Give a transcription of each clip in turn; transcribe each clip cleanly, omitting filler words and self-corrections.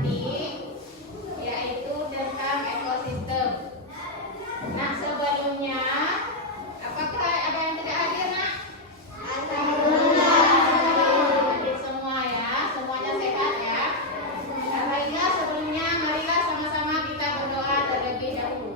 mengamati, yaitu tentang ekosistem. Nah, sebelumnya, apakah ada yang tidak hadir, nak? Hadir semua ya, semuanya sehat ya. Baiklah, sebelumnya marilah sama-sama kita berdoa terlebih dahulu.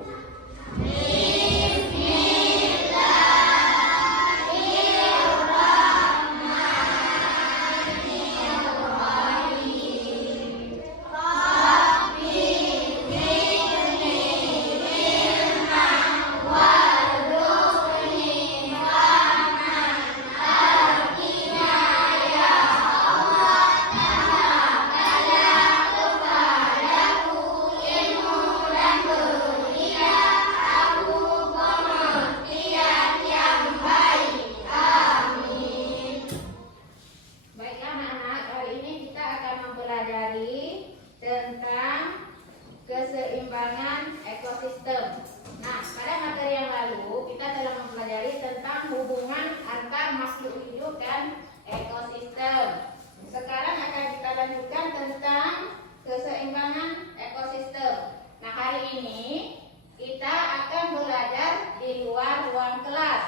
Baiklah anak-anak, kali ini kita akan mempelajari tentang keseimbangan ekosistem. Nah, pada materi yang lalu kita telah mempelajari tentang hubungan antar makhluk hidup dan ekosistem. Sekarang akan kita lanjutkan tentang keseimbangan ekosistem. Nah, hari ini kita akan belajar di luar ruang kelas.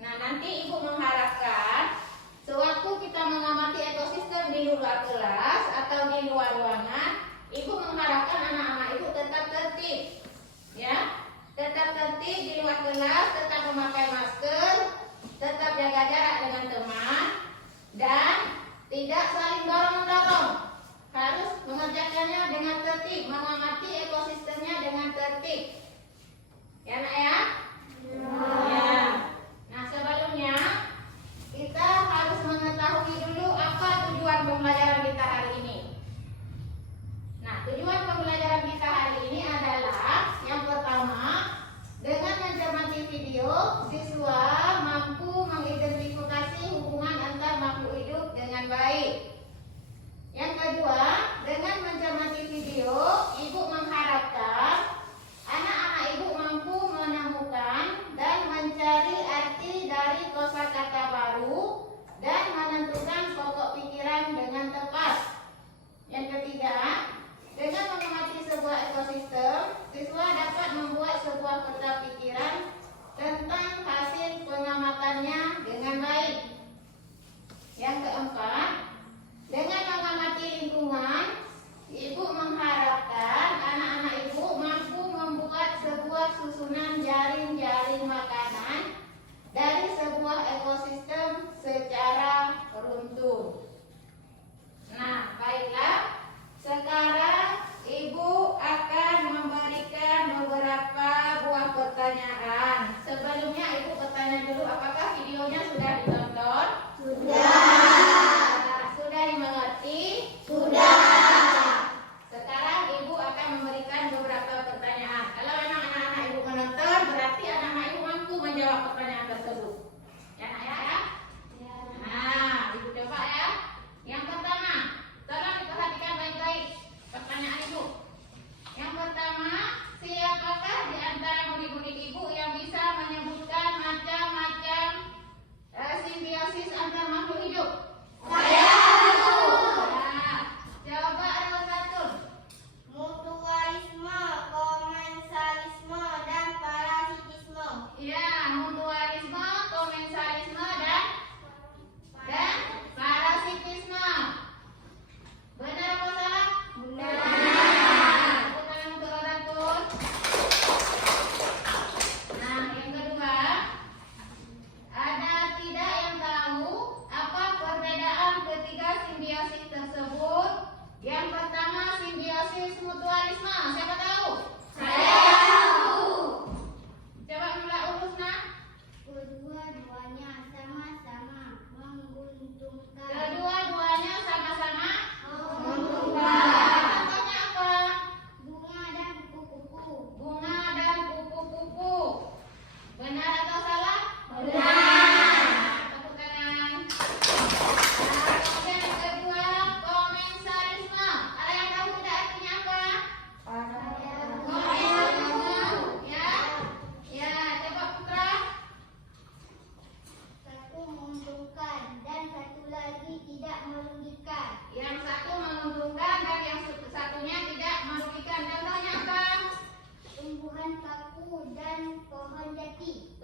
Nah, nanti Ibu mengharapkan sewaktu kita mengamati ekosistem di luar kelas atau di luar ruangan, Ibu mengharapkan anak-anak Ibu tetap tertib, ya, tetap tertib di luar kelas, tetap memakai masker, tetap jaga jarak dengan teman, dan tidak saling dorong-mendorong. Harus mengerjakannya dengan tertib, mengamati ekosistemnya dengan tertib, ya nak ya? Ya. Nah, sebelumnya kita harus mengetahui dulu apa tujuan pembelajaran kita hari ini. Nah, tujuan pembelajaran kita hari ini adalah yang pertama, dengan mencermati video, siswa mampu mengidentifikasi hubungan antar makhluk hidup dengan baik. Yang kedua, dengan mencermati video, Ibu mengharapkan anak-anak Ibu mampu menemukan dan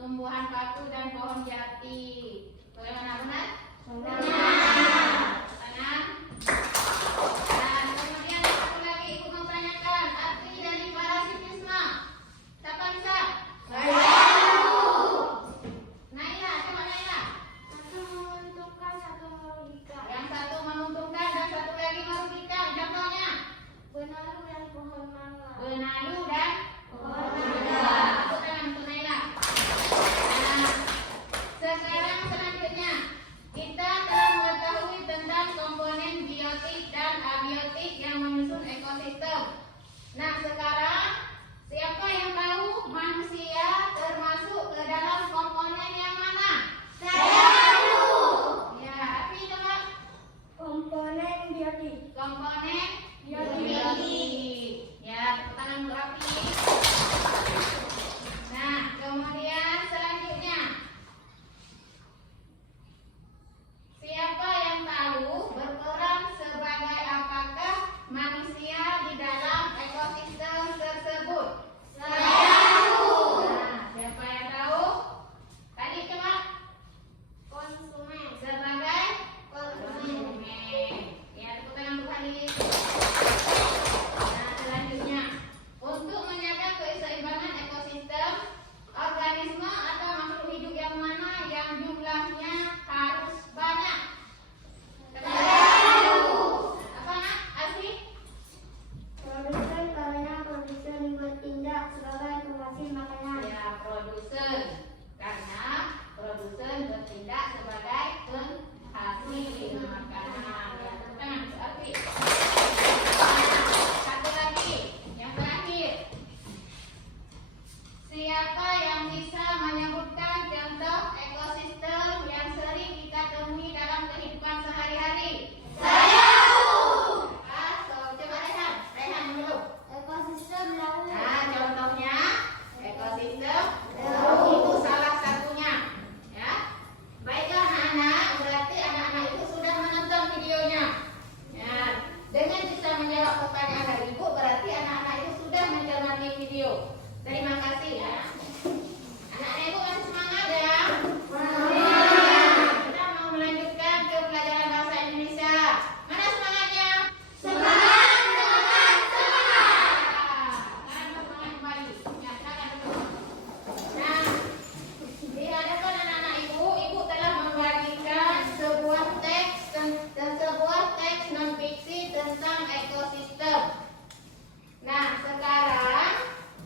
tumbuhan batu dan pohon jati. Bagaimana, benar? Benar. Tangan. Dan kemudian satu lagi ibu mau tanyakan arti dari parasitisme. Siapa bisa? Naila, coba Naila. Satu menguntungkan, satu merugikan. Yang satu menguntungkan dan satu lagi merugikan. Contohnya? Benalu dan pohon mangga. Benalu dan Pohon mangga. tepuk tangan untuk Naila. Nah, sekarang selanjutnya kita telah mengetahui tentang komponen biotik dan abiotik yang menyusun ekosistem. Nah, sekarang siapa yang tahu manusia termasuk ke dalam komponen yang mana? Saya tahu. Ya, tapi coba Komponen biotik. komponen Biotik. Ya, tepuk tangan untuk Api. Nah, kemudian selanjutnya siapa yang tahu berperan sebagai apakah manusia di dalam ekosistem tersebut? Saya tahu. Nah, siapa yang tahu? Tadi coba Konsumen. sebagai Konsumen. Ya, tepuk tangan untuk Halis. Nah, selanjutnya untuk menjaga keseimbangan ekosistem, organisme atau makhluk hidup yang mana yang jumlahnya harus banyak? Apa nak? Asih? Produsen karena produsen bertindak sebagai penghasil makanan. Ya, produsen. Karena produsen bertindak sebagai penghasil makanan. Ya, tepuk tangan untuk Afi. Satu lagi, yang terakhir. Siapa yang bisa menyebutkan contoh ekosistem yang sering kita temui dalam kehidupan sehari-hari? Saya tahu. Coba Rehan. Rehan dulu. Ekosistem laut. Nah, contohnya ekosistem Laut. itu salah satunya. Ya. Baiklah anak-anak, berarti anak-anak itu sudah menonton videonya. Ya. Dengan bisa menjawab pertanyaan dari ibu, berarti anak-anak itu sudah mencermati video. Terima kasih ya. Anak-anak ibu masih semangat ya? Kita mau melanjutkan ke pelajaran bahasa Indonesia. Mana semangatnya? Semangat. Nah, di hadapan anak-anak ibu telah membagikan sebuah teks dan sebuah teks non fiksi tentang ekosistem. Nah, sekarang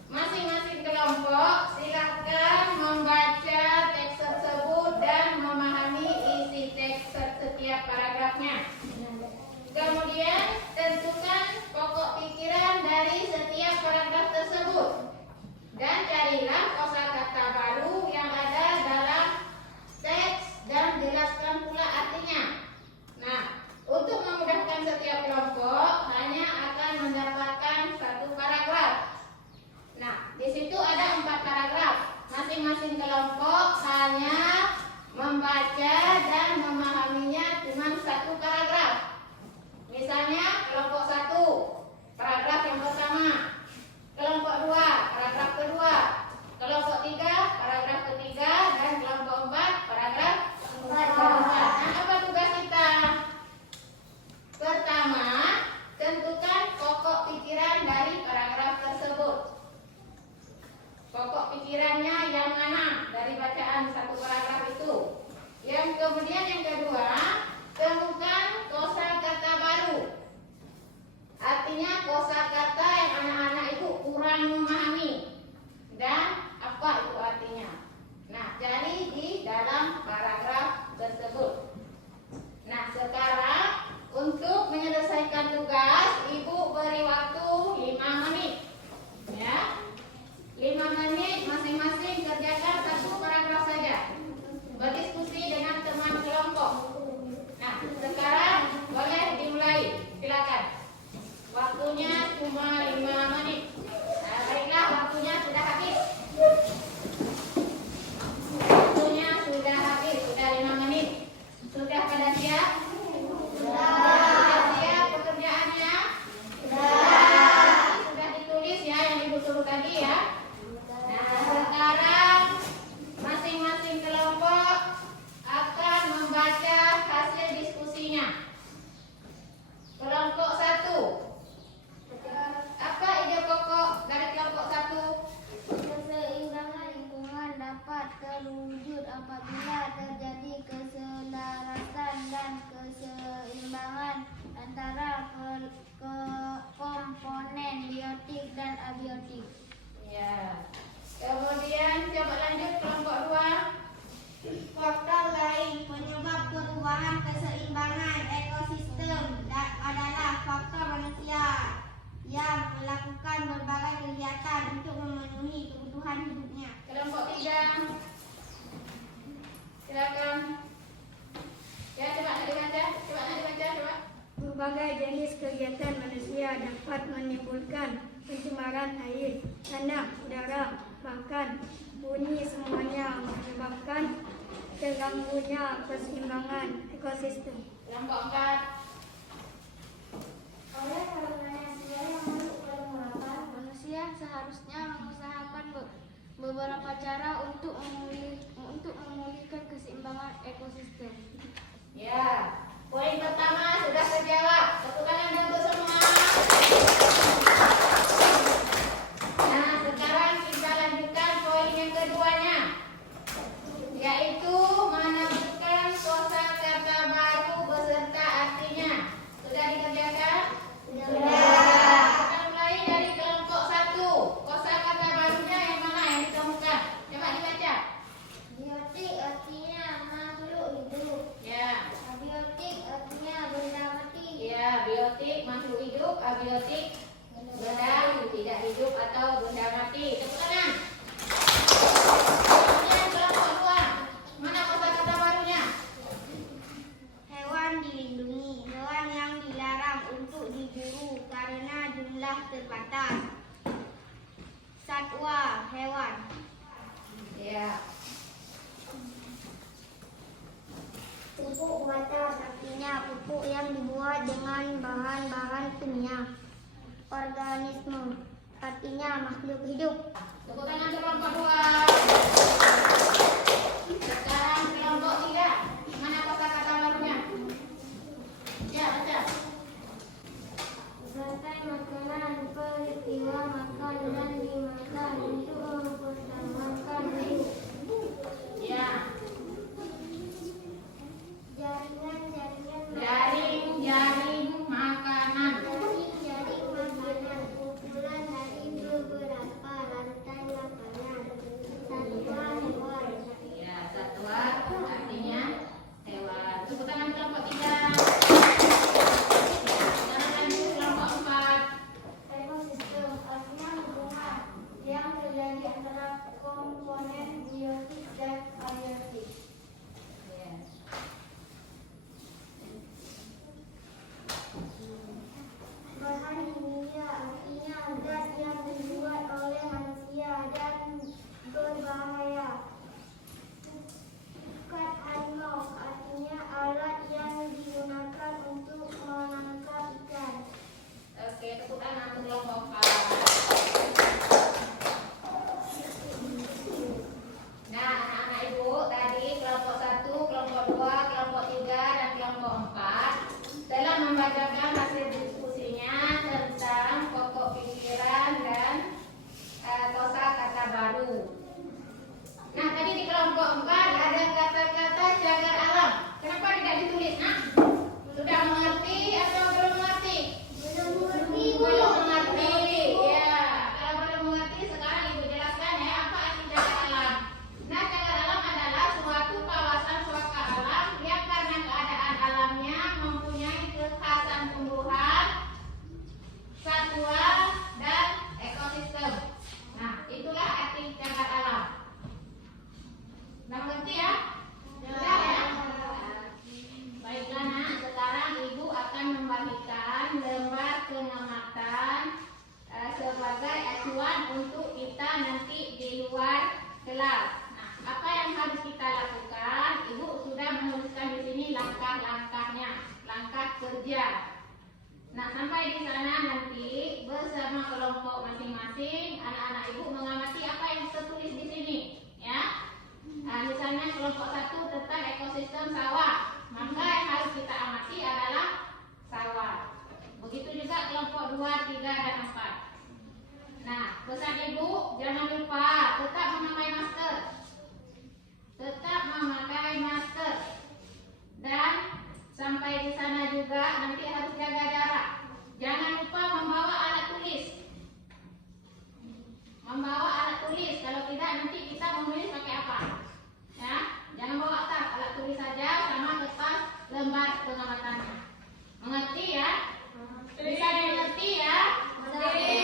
masing-masing kelompok silakan membaca teks tersebut dan memahami isi teks setiap paragrafnya. Kemudian tentukan pokok pikiran dari setiap paragraf tersebut dan carilah kosakata baru yang ada dalam teks dan jelaskan pula artinya. Nah, untuk memudahkan setiap kelompok hanya akan mendapatkan satu paragraf. Nah, di situ ada 4 paragraf. Masing-masing kelompok hanya membaca dan memahaminya cuma 1 paragraf. Misalnya kelompok 1, paragraf yang pertama. Kelompok 2, paragraf kedua. Kelompok 3, paragraf ketiga. Dan kelompok 4, paragraf keempat. Nah, apa tugas kita? Pertama, tentukan pokok pikiran dari paragraf tersebut. Pokok pikirannya yang mana dari bacaan 1 paragraf itu. Yang kemudian yang kedua, temukan kosakata baru. Artinya kosakata yang anak-anak itu kurang memahami dan apa itu artinya. Nah, cari di dalam paragraf tersebut. Nah, sekarang untuk menyelesaikan tugas, ibu beri waktu 5 menit. Ya, 5 menit masing-masing kerjakan 1 paragraf saja. Berdiskusi dengan teman kelompok. jenis kegiatan manusia dapat menimbulkan pencemaran air, tanah, udara, bahkan bunyi semuanya menyebabkan terganggunya keseimbangan ekosistem. Kelompok 4. Oleh karenanya, segala makhluk bermuatan, Manusia seharusnya mengusahakan beberapa cara untuk memulihkan keseimbangan ekosistem. Ya, poin pertama sudah terjawab. Tepuk tangan untuk semua. Nah, sekarang kita lanjutkan poin yang keduanya, yaitu menambahkan kosakata baru beserta artinya. Sudah dikerjakan? Sudah. Kita mulai dari kelompok 1. Kosakata barunya yang mana yang ditemukan? Coba dibaca. biotik artinya makhluk hidup, Ya. abiotik artinya benda mati, Ya, biotik makhluk hidup, abiotik benda tidak hidup atau benda mati. Tepuk tangan. Kemudian kelompok 2. Mana kosakata barunya? Hewan dilindungi, hewan yang dilarang untuk diburu karena jumlah terbatas. Satwa, hewan. Ya. pupuk batas Artinya pupuk yang dibuat dengan bahan-bahan kimia. Organisme, artinya makhluk hidup. Tepuk tangan untuk kelompok 2. Sekarang kelompok 3. Mana kosakata barunya? Ya, baca. rantai makanan, peristiwa makan dan dimakan untuk mempertahankan hidup, Ya. jaringan-jaringan Jaring-jaring makanan. jaring makanan, kumpulan dari beberapa rantai makanan, satwa hewan, Ya, satwa artinya hewan. Tepuk tangan kelompok 3. Sekarang lanjut kelompok 4. ekosistem artinya hubungan yang terjadi antara komponen biotik dan abiotik. Ya. Bahan kimia artinya zat yang dibuat oleh manusia dan berbahaya. Ikat harimau artinya alat yang digunakan untuk menangkap ikan. Oke, tepuk tangan untuk kelompok 4. Nah, anak-anak ibu, tadi kelompok 1, kelompok 2, kelompok 3, dan kelompok 4 telah membacakan hasil diskusinya tentang pokok pikiran dan kosakata baru. Nah, tadi di kelompok 4 ada kata-kata cagar alam. Kenapa tidak ditulis? Nah, sudah mengerti atau belum mengerti? Belum mengerti. Ya, kalau belum mengerti sekarang ibu jelaskan ya apa arti cagar alam. Nah, cagar alam adalah suatu kawasan suaka alam yang karena keadaan alamnya mempunyai kekhasan tumbuhan, satwa, dan ekosistem. Nah, itulah arti cagar alam. Nah, mengerti ya? Sudah ya? Baiklah nak, sekarang ibu akan membagikan lembar pengamatan sebagai acuan untuk kita nanti di luar kelas. Nah, apa yang harus kita lakukan? Ibu sudah menuliskan di sini langkah-langkahnya, langkah kerja. Nah, sampai di sana nanti bersama kelompok masing-masing, anak-anak ibu mengamati apa yang tertulis di sini, ya. Nah, misalnya kelompok 1 tentang ekosistem sawah, maka yang harus kita amati adalah sawah. Begitu juga kelompok 2, 3, dan 4. Nah, pesan ibu jangan lupa tetap memakai masker. Tetap memakai masker. Dan sampai di sana juga nanti harus jaga jarak. Jangan lupa membawa alat tulis. Membawa alat tulis. Kalau tidak nanti kita menulis pakai apa? Ya, jangan bawa tas, alat tulis saja sama kertas lembar pengamatannya. Mengerti ya? Bisa dimengerti ya?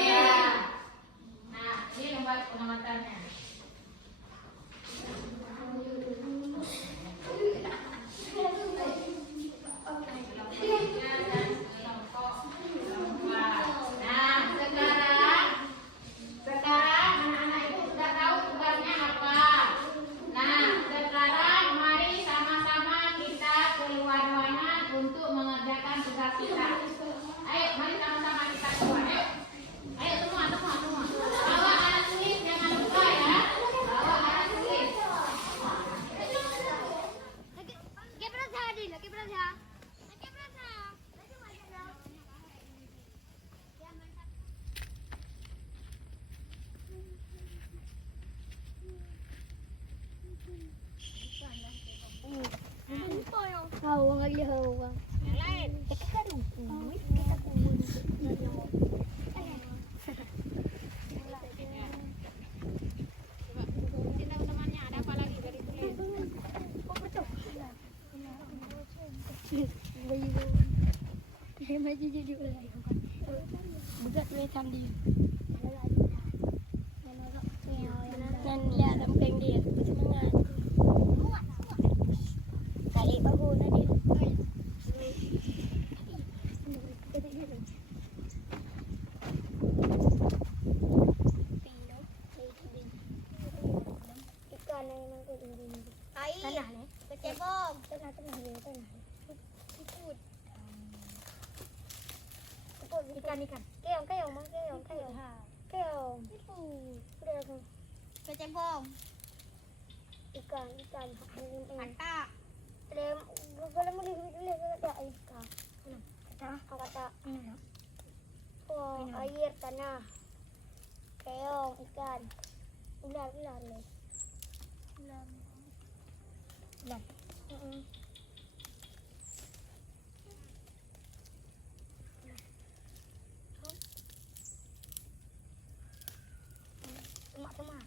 Ya. Nah, ini lembar pengamatannya. Kelompok 3 dan kelompok Yang lain. Coba teman-temannya ada apa lagi dari tulis? Berat macam dia. Dan dia ada muka dia semangat. Kali bahu tadi. Ikan yang Air. tanah ni. Kecebong. Tengah dia tanah. Ikan. Keong, mak keong. Keong. Sudah aku. Kecebong. Ikan. Kata. Kalau mau lihat ada ikan. Kata. Oh, air, tanah. Keong, ikan. Ular ni. Ular. Semak.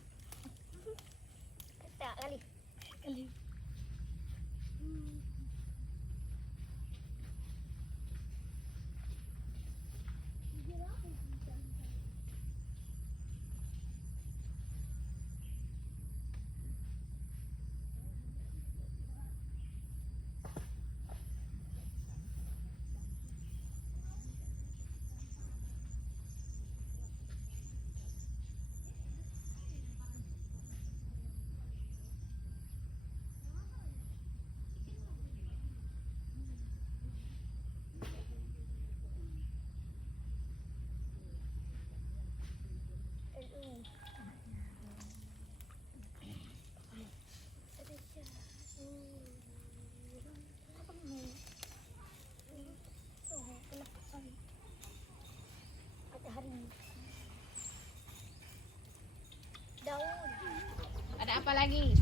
Kata kali. Ada apa lagi?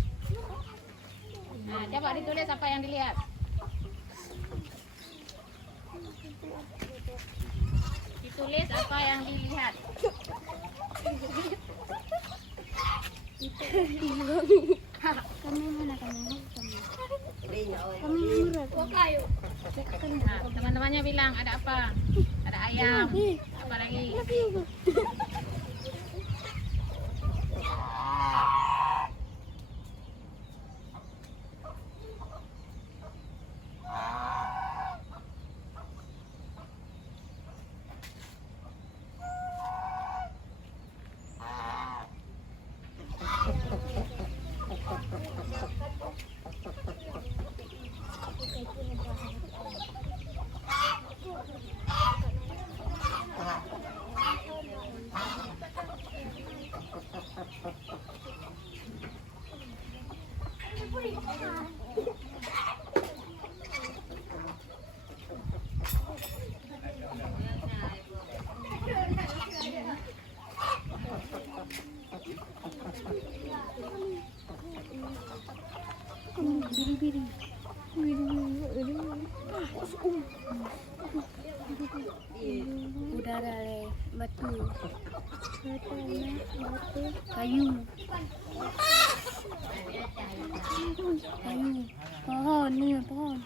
Nah, coba ditulis apa yang dilihat. Ditulis apa yang dilihat. Nah, teman-temannya bilang ada apa? Ada ayam. Apa lagi? Udara batu. Kayu. Pohon ni pohon.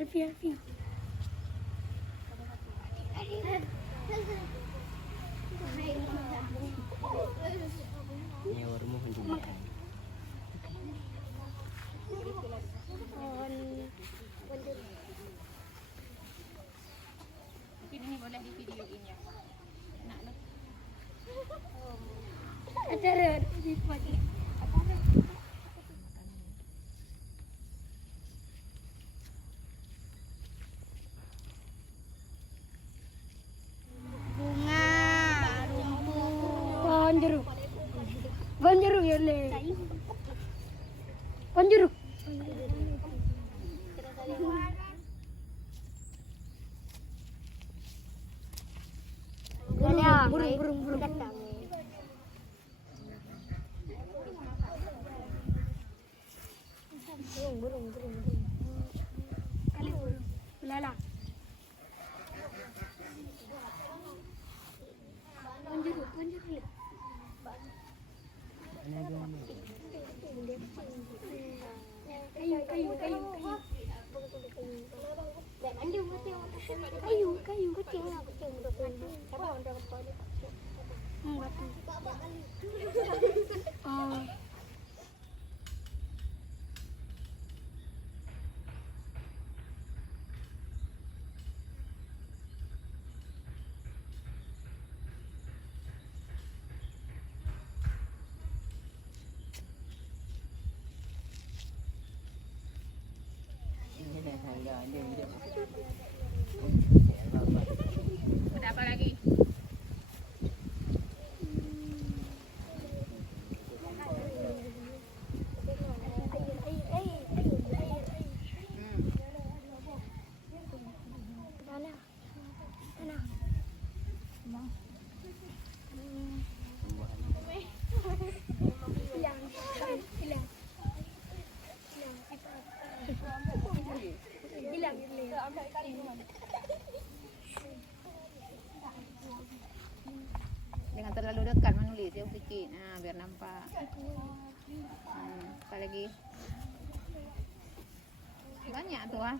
Alfi. Mungkin ini boleh di videoin ya. Enak loh. Acara di pagi. Bunga. Rumput. Pohon jeruk ya le. Pohon jeruk. Burung. Ada apa lagi? Jangan terlalu dekat menulis yang sedikit. Nah, biar nampak. Apa lagi? Banyak tuh ah.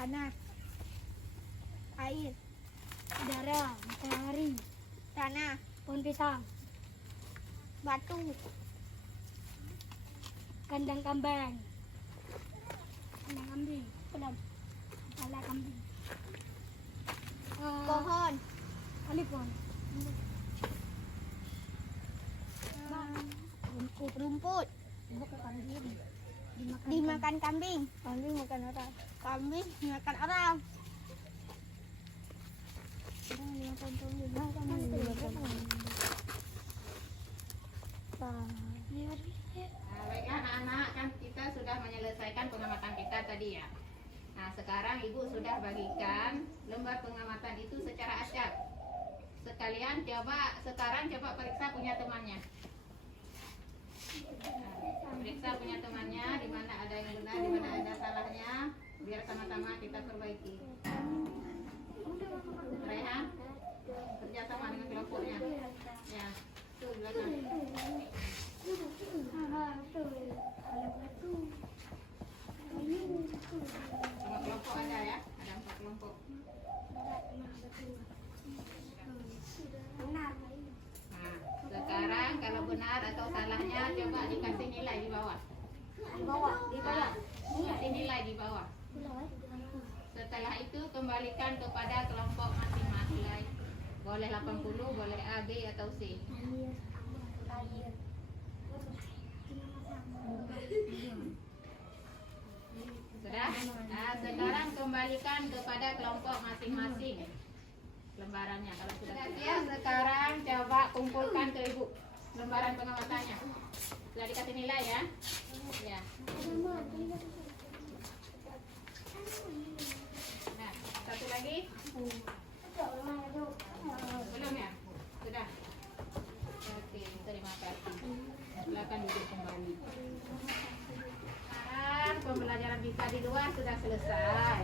Tanah, air, udara, matahari, Tanah, pohon pisang, batu, kandang kambing, kepala kambing, pohon, telepon, rumput, dimakan kambing, kambing makan orang, kambing dimakan orang, Nah, baiklah anak-anak, kan kita sudah menyelesaikan pengamatan kita tadi ya. Nah, sekarang ibu sudah bagikan lembar pengamatan itu secara acak. Sekalian sekarang coba periksa punya temannya. Nah, periksa punya temannya, di mana ada yang benar, di mana ada salahnya, biar sama-sama kita perbaiki. Rehan, kerjasama dengan kelompoknya. Ya, tuh belakang. Semua kelompok ada ya, ada 4 kelompok. Nah, sekarang kalau benar atau salahnya coba dikasih nilai di bawah. Kasih nilai di bawah. Setelah itu kembalikan kepada kelompok masing-masing. Boleh 80, boleh A, B atau C. Sudah? Nah, sekarang kembalikan kepada kelompok masing-masing lembarannya. Kalau sudah ya, sekarang coba kumpulkan ke ibu lembaran pengamatannya. Sudah dikasih nilai ya? Ya. Nah, satu lagi? Belum ya? Sudah? Oke, terima kasih. Silakan duduk kembali. Sekarang pembelajaran kita di luar sudah selesai.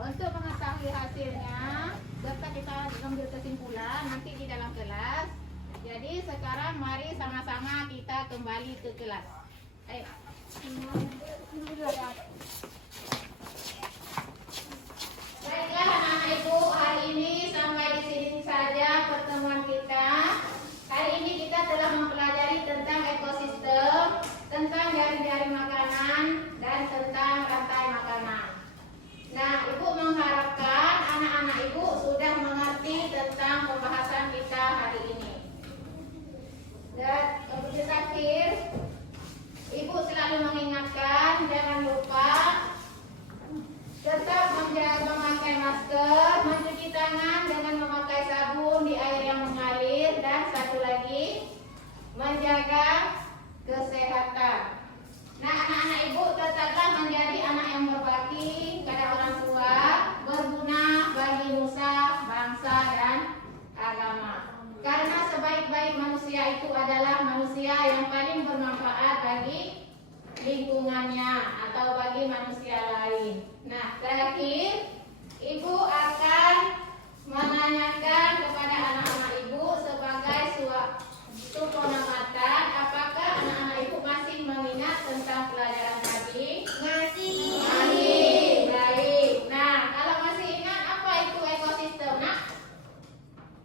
Untuk mengetahui hasilnya, serta kita mengambil kesimpulan nanti di dalam kelas. Jadi sekarang mari sama-sama kita kembali ke kelas. Ayo. Baiklah anak-anak ibu, hari ini sampai di sini saja pertemuan kita. Hari ini kita telah mempelajari tentang ekosistem, tentang jaring-jaring makanan, dan tentang rantai makanan. Nah, ibu mengharapkan anak-anak ibu sudah mengerti tentang pembahasan kita hari ini. Dan untuk akhir, ibu selalu mengingatkan jangan lupa tetap menjaga memakai masker. menjaga kesehatan. Nah, anak-anak ibu tetaplah menjadi anak yang berbakti kepada orang tua, berguna bagi nusa, bangsa, dan agama. Karena sebaik-baik manusia itu adalah manusia yang paling bermanfaat bagi lingkungannya atau bagi manusia lain. Nah, terakhir ibu akan menanyakan kepada anak-anak ibu sebagai suatu pengamatan, apakah anak-anak ibu masih mengingat tentang pelajaran tadi? Masih. Baik. Nah, kalau masih ingat, apa itu ekosistem? Nah,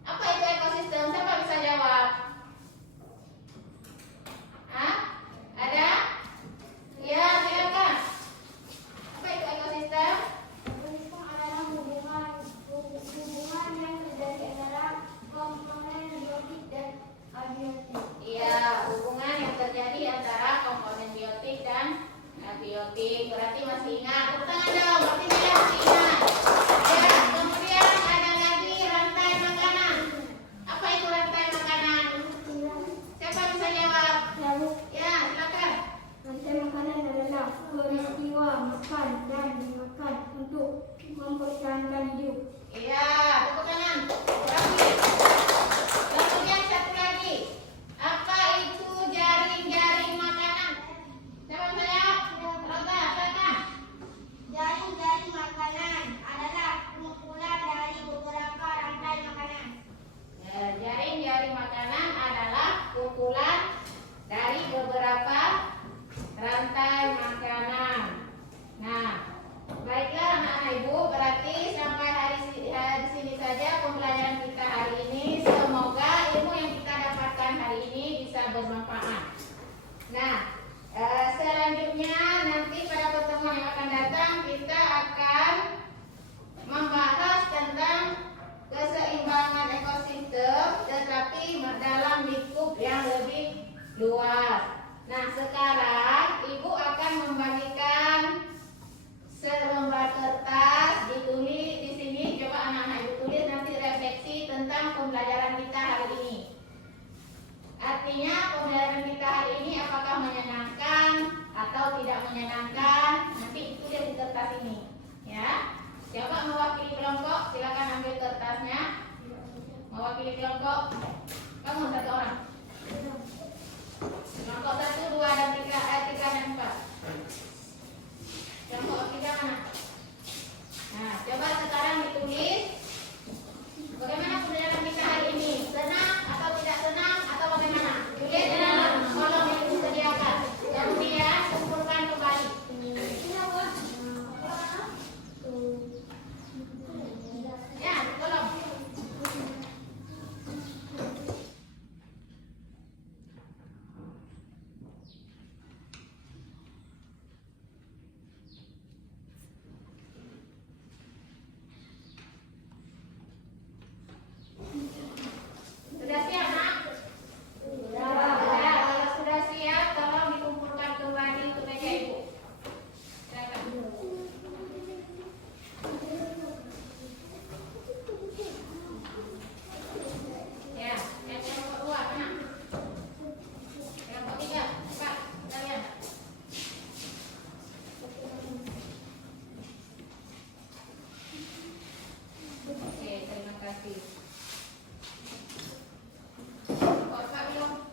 apa itu ekosistem? Siapa bisa jawab? Hah? Ada? Ya, silakan. Apa itu ekosistem? Ekosistem adalah hubungan yang terjadi antara komponen biotik dan abiotik. Iya, hubungan yang terjadi antara komponen biotik dan abiotik. Berarti masih ingat. Tepuk tangan dong, berarti dia masih ingat. Ya, kemudian ada lagi rantai makanan. Apa itu rantai makanan? Siapa bisa jawab? Lalu Ya, silakan. rantai makanan adalah peristiwa makan dan dimakan untuk mempertahankan hidup. Iya, tepuk tangan. Rapi. Kemudian satu lagi. Apa itu jaring-jaring makanan? Siapa bisa jawab? Roga, silakan. Jaring-jaring makanan adalah kumpulan dari beberapa rantai makanan. Jaring-jaring makanan adalah kumpulan dari beberapa rantai makanan. Nah, baiklah anak-anak ibu, berarti sampai hari sini saja pembelajaran kita hari ini. Semoga ilmu yang kita dapatkan hari ini bisa bermanfaat. Nah, selanjutnya nanti pada pertemuan yang akan datang kita akan membahas tentang keseimbangan ekosistem, tetapi dalam lingkup yang lebih luas. Nah, sekarang ibu akan membagikan selembar kertas, ditulis di sini. Coba anak-anak ibu tulis nanti refleksi tentang pembelajaran kita hari ini. Artinya pembelajaran kita hari ini apakah menyenangkan atau tidak menyenangkan? Nanti ditulis di kertas ini, ya. Coba mewakili kelompok, silakan ambil kertasnya. Mewakili kelompok, kamu satu orang. Kelompok 1, 2, dan 3, 3 dan 4. Kelompok 3 mana? Nah, coba sekarang ditulis bagaimana pembelajaran kita hari ini. Senang atau tidak senang atau bagaimana? Tulis di dalam kolom yang disediakan. Kemudian kumpulkan kembali. Ya, kolom. Sudah siap, Nak? Sudah. Kalau sudah siap, tolong dikumpulkan kembali ke meja Ibu. Silakan. Ya, yang kelompok 2 mana? Kelompok 3, 4, kalian. Oke, terima kasih. Kelompok 4 belum?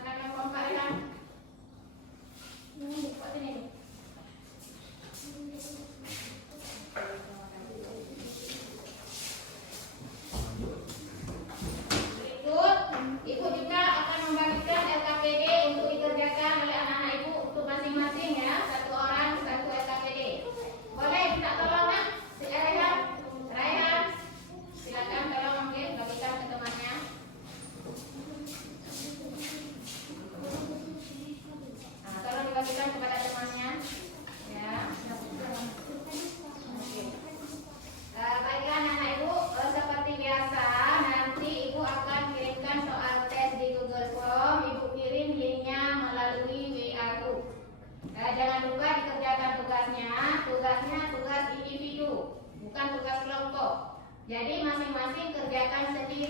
Mana kelompok 4 ya? Buat ini. Berikut, Ibu juga akan membagikan LKPD untuk dikerjakan oleh anak-anak Ibu untuk masing-masing ya. Satu orang, satu LKPD. Boleh minta tolong, Nak? Si Raihan, silakan tolong ambil, bagikan ke temannya. Nah, tolong dibagikan kepada temannya. Ya. Oke. Baiklah anak-anak Ibu, seperti biasa nanti Ibu akan kirimkan soal tes di Google Form. Ibu kirim linknya melalui WA Group. Jangan lupa dikerjakan tugasnya. Tugasnya tugas individu, bukan tugas kelompok. Jadi masing-masing kerjakan sendiri.